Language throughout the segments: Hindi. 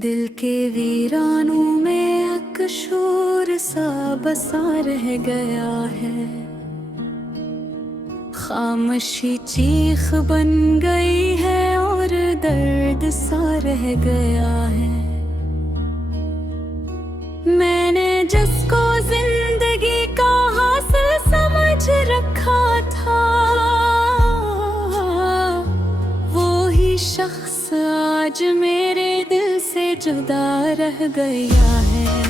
दिल के वीरानों में एक शोर सा बसा रह गया है। खामोशी चीख बन गई है और दर्द सा रह गया है। मैंने जिसको जिंदगी का हासिल समझ रखा था, वो ही शख्स आज मेरे दिल से जुदा रह गया है।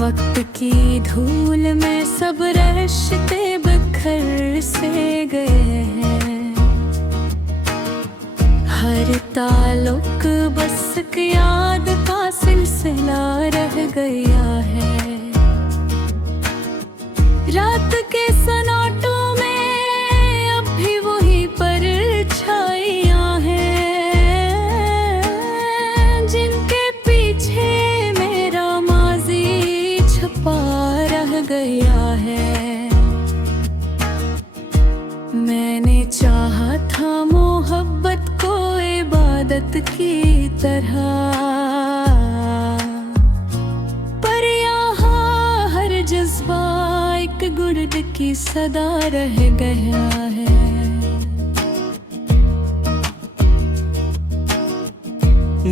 वक्त की धूल में सब रिश्ते बिखर से गए हैं। हर ताल्लुक बस एक याद का सिलसिला रह गया है। रात के सन्नाटों में अब भी वही परछाइयां हैं, जिनके पीछे मेरा माजी छुपा रह गया है। मैंने चाहा था मोहब्बत को इबादत की तरह, पर यहाँ हर जज्बा एक गुर्द की सदा रह गया है।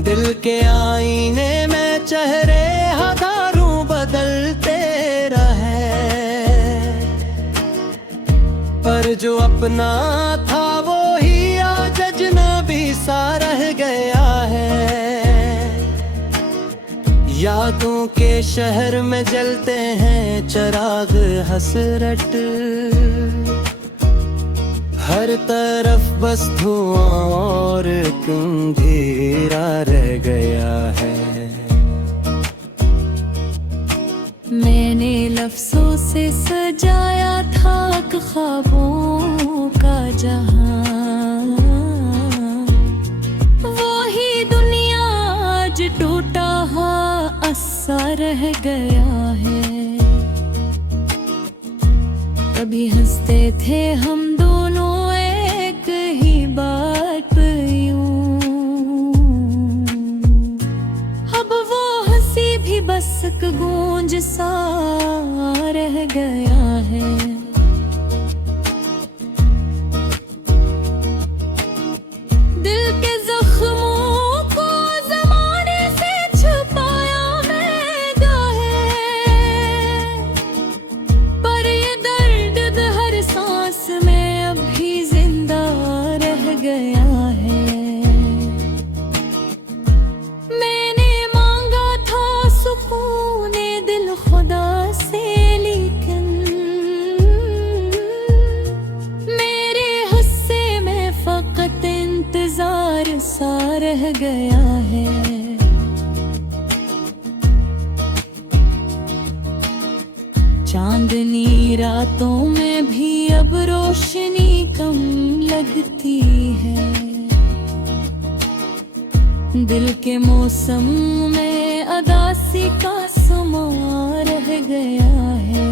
दिल के आईने में चेहरे हजारों बदलते रहे, पर जो अपना था वो ही आज अजनबी सा रह गया है। यादों के शहर में जलते हैं चिराग हसरत, हर तरफ बस धुआं और एक अंधेरा रह गया है। मैंने लफ्जों से सजाया था ख्वाबों का जहां, वही दुनिया आज टूटा हुआ सा रह गया है। कभी हंसते थे हम दोनों एक ही बात पे यूं, अब वो हंसी भी बस एक गूंज सा रह गया है। दिल के जख्मों को ज़माने से छुपाया मैंने है, पर ये दर्द हर सांस में अब भी जिंदा रह गया है। मैंने मांगा था सुकून दिल खुदा से, लेकिन मेरे हिस्से में फकत इंतजार सा रह गया है। चांदनी रातों में भी अब रोशनी कम लगती है। दिल के मौसम में अदासी का समा रह गया है।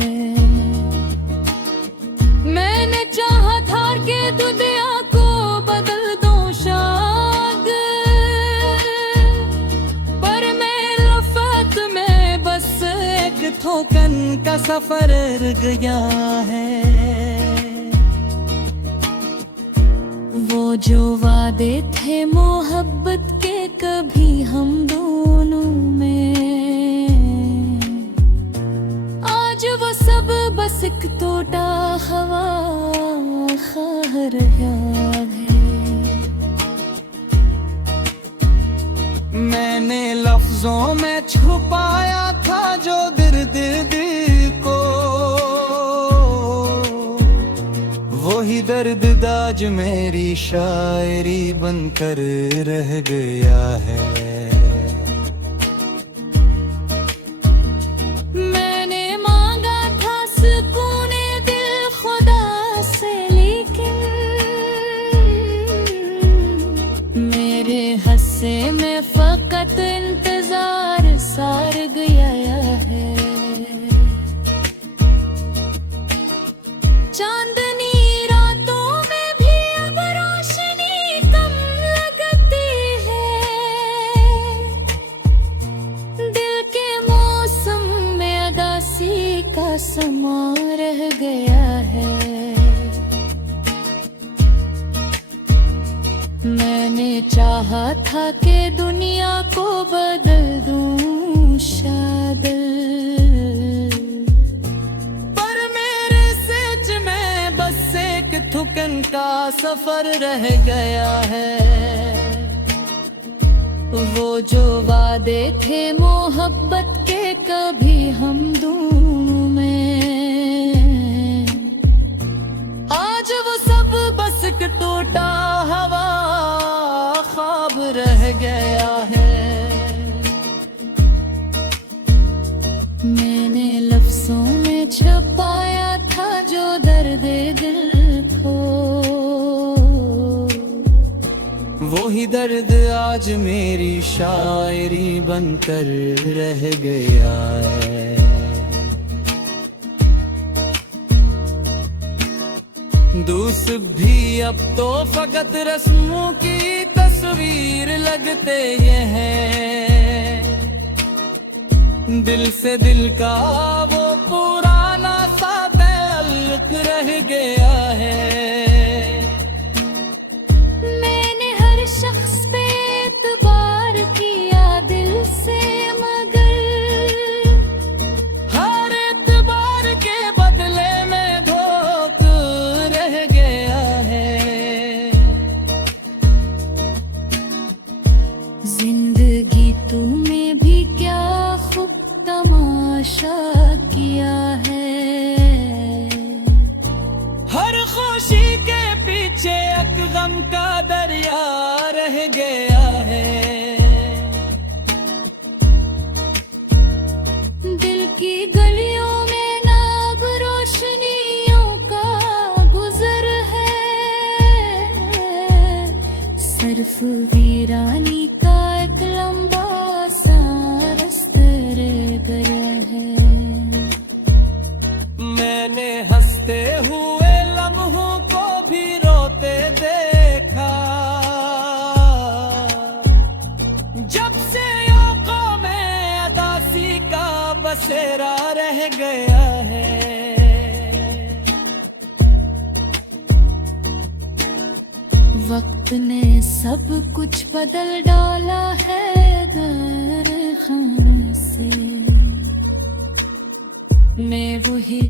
मैंने चाहा था कि दुनिया को बदल दूं शायद, पर मैं लफ़त में बस एक ठोकन का सफर गया है। वो जो वादे थे मोहब्बत के कभी हम दोनों में, आज वो सब बस एक टूटा हवा रहा है। मैंने लफ्जों में छुपाया था जो दर्द दिल को, वही दर्द आज मेरी शायरी बनकर रह गया है। मैंने मांगा था सुकून दिल खुदा से, लेकिन मेरे हिस्से में फकत इंतजार सार गया है। चांदनी रातों में भी अब रोशनी समा रह गया है। मैंने चाहा था कि दुनिया को बदल दूं शायद, पर मेरे सच में बस एक थुकन का सफर रह गया है। वो जो वादे थे मोहब्बत के कभी हम दोनों में, आज वो सब बस एक टूटा हवा ख्वाब रह गया है। मैंने लफ्जों में छुपाया था जो दर्द दिल को, वही दर्द आज मेरी शायरी बनकर रह गया है। दूस भी अब तो फकत रस्मों की तस्वीर लगते ये हैं। दिल से दिल का वो पुराना सा ताल्लुक रह गया है। शख्स पे एतबार किया दिल से, मगर हर एतबार के बदले में धोखा रह गया है। जिंदगी तूने भी क्या खूब तमाशा किया है। हर खुशी के पीछे एक गम का दरिया रह गया है। दिल की गलियों में नाग रोशनियों का गुजर है। सिर्फ वीरानी का एक लंबा सा रास्ता रह गया है। मैंने हंसते हुए लम्हों को भी रोते देखा, जब से आंखों में अदासी का बसेरा रह गया है। वक्त ने सब कुछ बदल डाला है गर खाने से। मैं वही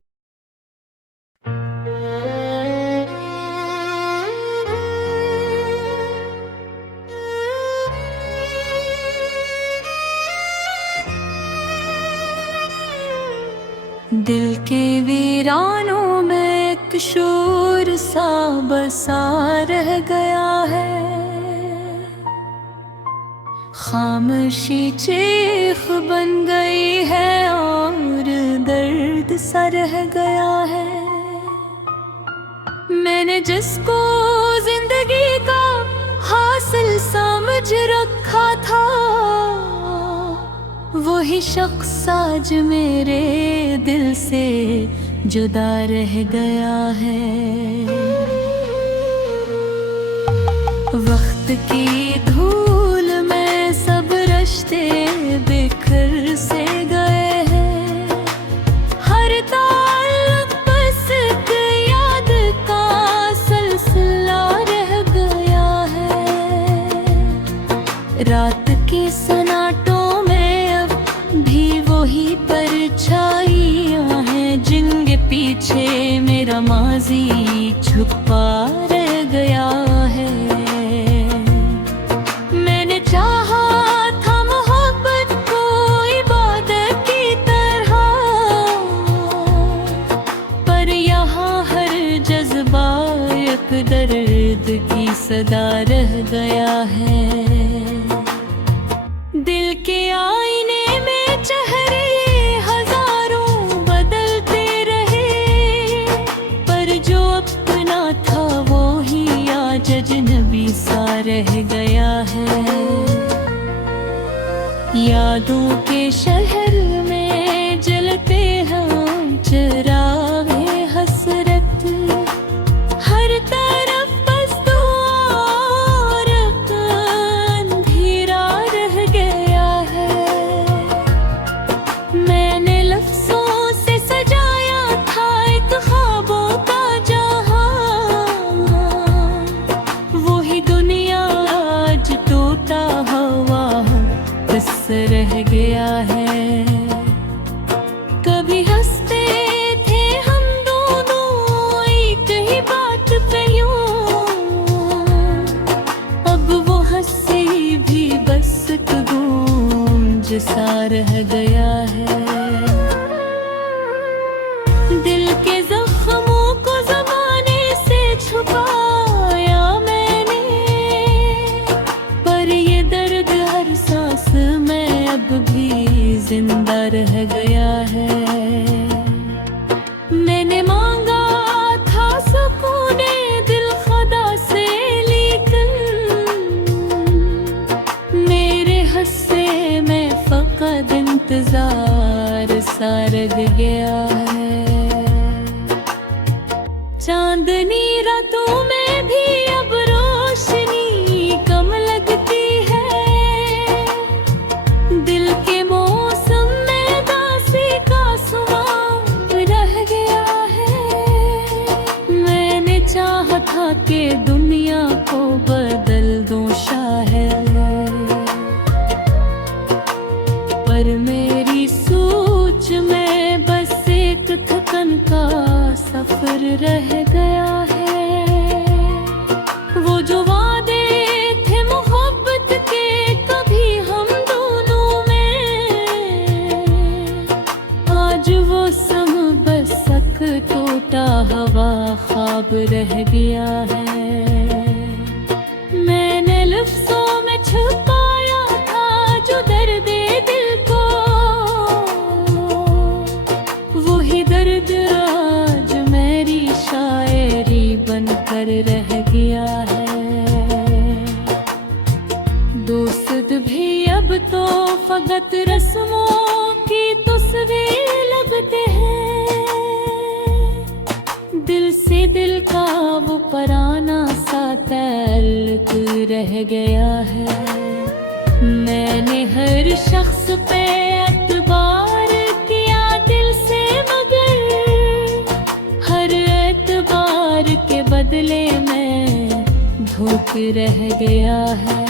दिल के वीरानों में एक शोर सा बसा रह गया है। खामोशी चीख बन गई है और दर्द सा रह गया है। मैंने जिसको जिंदगी का हासिल समझ रखा था, वही शख्स आज मेरे दिल से जुदा रह गया है। वक्त की धूल में सब रिश्ते बिखर से गए हैं। हर ताल्लुक बस एक याद का सिलसिला रह गया है। रात की सन्नाटों भी वही परछाइयां हैं जिनके पीछे मेरा माजी छुपा रह गया है। मैंने चाहा था मोहब्बत को इबादत की तरह, पर यहाँ हर जज्बा एक दर्द की सदा रह गया है। दिल के आईने में चेहरे हजारों बदलते रहे, पर जो अपना था वो ही आज अजनबी सा रह गया है। यादों के शहर में जलते हैं चिरागे हसरत, हर तरफ बस दुआ और अंधेरा रह गया है। मैंने लफ्जों से सजाया रह गया है। दिल के जख्मों को ज़माने से छुपाया मैंने, पर ये दर्द हर सांस में अब भी जिंदा रह गया है। मैंने मांगा था सुकूने दिल खुदा से, लेकिन मेरे हिस्से में फकत इंतजार सा रह गया है। चांदनी रातों में भी अब रोशनी कम लगती है। दिल के मौसम में दासी का सुमां रह गया है। मैंने चाहा था कि दुनिया को बदल दूं शायद, पर मेरी सोच में बस एक थकन का सफर रह गया है। वो जो वादे थे मोहब्बत के कभी हम दोनों में, आज वो सब बस एक टूटा हवा ख्वाब रह गया है। मैंने लफ्ज़ों में छुपाया था जो दर्द दिल को, वही दर्द आज मेरी शायरी बनकर रह गया है। दोस्त भी अब तो फकत रस्मों की तस्वीर लगते हैं। दिल से दिल का वो पराना सा ताल्लुक रह गया है। मैंने हर शख्स पे एतबार किया दिल से, मगर हर एतबार के बदले में धोख रह गया है।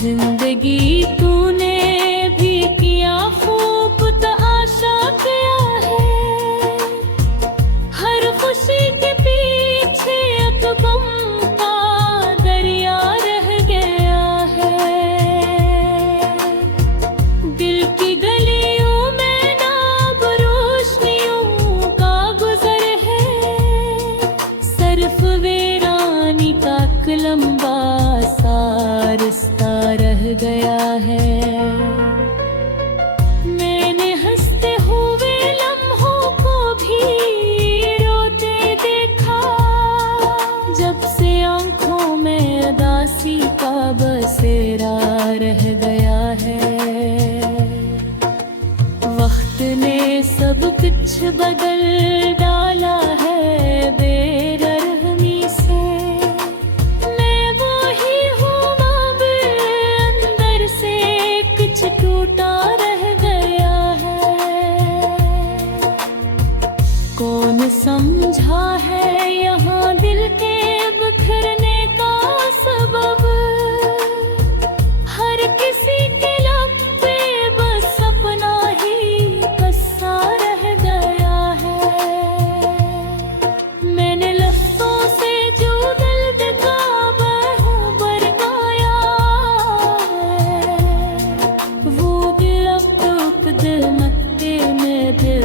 जिंदगी तूने भी किया खूब तो आशा किया है। हर खुशी के पीछे एक गम का दरिया रह गया है। दिल की गलियों में नाब रोशनियों का गुजर है। सरफ वीरानी का एक लंबा सा रास्ता रह गया है। मैंने हंसते हुए लम्हों को भी रोते देखा, जब से आंखों में उदासी का बसेरा रह गया है। वक्त ने सब कुछ बदल डाला है बेरहमी से। मैं वही हूँ मगर अंदर से कुछ टूटा रह गया है। कौन समझा है यहाँ दिल के बिखरने का सबब। हर किसी के लब पे बस अपना ही कस्सा रह गया है। मैंने लफ्ज़ों से जो दर्द का बहर गाया है, वो दिल अब तो दिल मत्ते में दिल